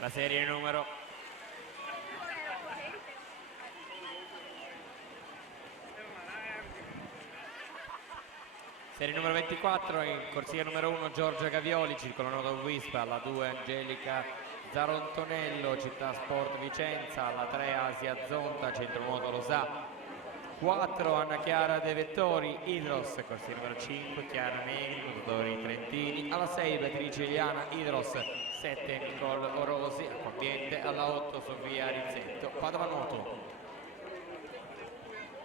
La serie numero 24, in corsia numero 1 Giorgia Gavioli, circolo nuoto Wisp, alla 2 Angelica Zarontonello, Città Sport Vicenza, alla 3 Asia Zonta, centro nuoto Losà, 4 Anna Chiara De Vettori, Idros, corsia numero 5 Chiara Negri, nuotatori trentini, alla 6 Beatrice Eliana, Idros, 7 Nicole Orosi, accogliente, alla 8 Sofia Rizzetto, Padova Nuoto.